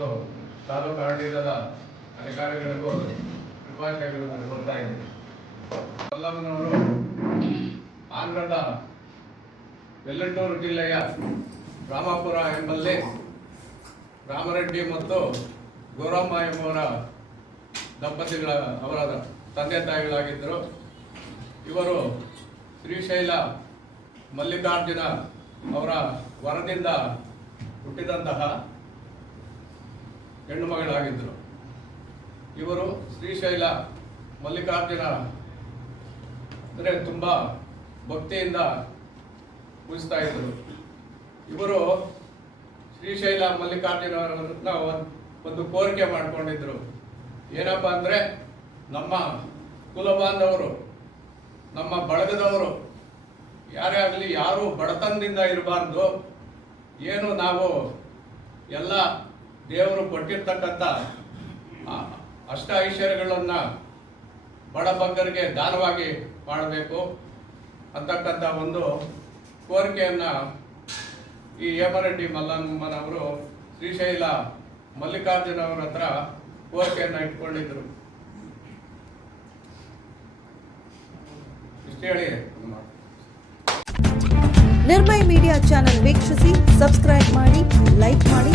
ಜಿಲ್ಲಾಡಳಿತದ ಅಧಿಕಾರಿಗಳಿಗೂ ಶುಭಾಶಯಗಳನ್ನು ಕೊಡ್ತಾ ಇದ್ದೀನಿ. ಕೊಲ್ಲಂನವರು ಆಂಧ್ರದ ಬೆಲ್ಲಂಟೂರು ಜಿಲ್ಲೆಯ ರಾಮಾಪುರ ಎಂಬಲ್ಲಿ ರಾಮರೆಡ್ಡಿ ಮತ್ತು ಗೌರಮ್ಮ ಎಂಬುವರ ದಂಪತಿಗಳ ಅವರ ತಂದೆ ತಾಯಿಗಳಾಗಿದ್ದರು. ಇವರು ಶ್ರೀಶೈಲ ಮಲ್ಲಿಕಾರ್ಜುನ ಅವರ ವರದಿಂದ ಹುಟ್ಟಿದಂತಹ ಹೆಣ್ಣು ಮಗಳಾಗಿದ್ದರು. ಇವರು ಶ್ರೀಶೈಲ ಮಲ್ಲಿಕಾರ್ಜುನ ಅಂದರೆ ತುಂಬ ಭಕ್ತಿಯಿಂದ ಪೂಜಿಸ್ತಾ ಇದ್ದರು. ಇವರು ಶ್ರೀಶೈಲ ಮಲ್ಲಿಕಾರ್ಜುನವರನ್ನ ಒಂದ್- ಕೋರಿಕೆ ಮಾಡ್ಕೊಂಡಿದ್ರು. ಏನಪ್ಪ ಅಂದರೆ ನಮ್ಮ ಕುಲಬಾಂಧವರು, ನಮ್ಮ ಬಳಗದವರು, ಯಾರೇ ಆಗಲಿ ಯಾರು ಬಡತನದಿಂದ ಇರಬಾರ್ದು. ಏನು ನಾವು ಎಲ್ಲ ದೇವರು ಕೊಟ್ಟಿರ್ತಕ್ಕಂಥ ಅಷ್ಟ ಐಶ್ವರ್ಯಗಳನ್ನು ಬಡಬಗ್ಗರಿಗೆ ದಾನವಾಗಿ ಮಾಡಬೇಕು ಅಂತಕ್ಕಂಥ ಒಂದು ಕೋರಿಕೆಯನ್ನು ಈ ಹೇಮರೆಡ್ಡಿ ಮಲ್ಲಮ್ಮನವರು ಶ್ರೀಶೈಲ ಮಲ್ಲಿಕಾರ್ಜುನ ಅವರ ಹತ್ರ ಕೋರಿಕೆಯನ್ನು ಇಟ್ಕೊಂಡಿದ್ದರು ಇಷ್ಟು ಹೇಳಿ ನಿರ್ಭಯ್ ಮೀಡಿಯಾ ಚಾನೆಲ್ ವೀಕ್ಷಿಸಿ, ಸಬ್ಸ್ಕ್ರೈಬ್ ಮಾಡಿ, ಲೈಕ್ ಮಾಡಿ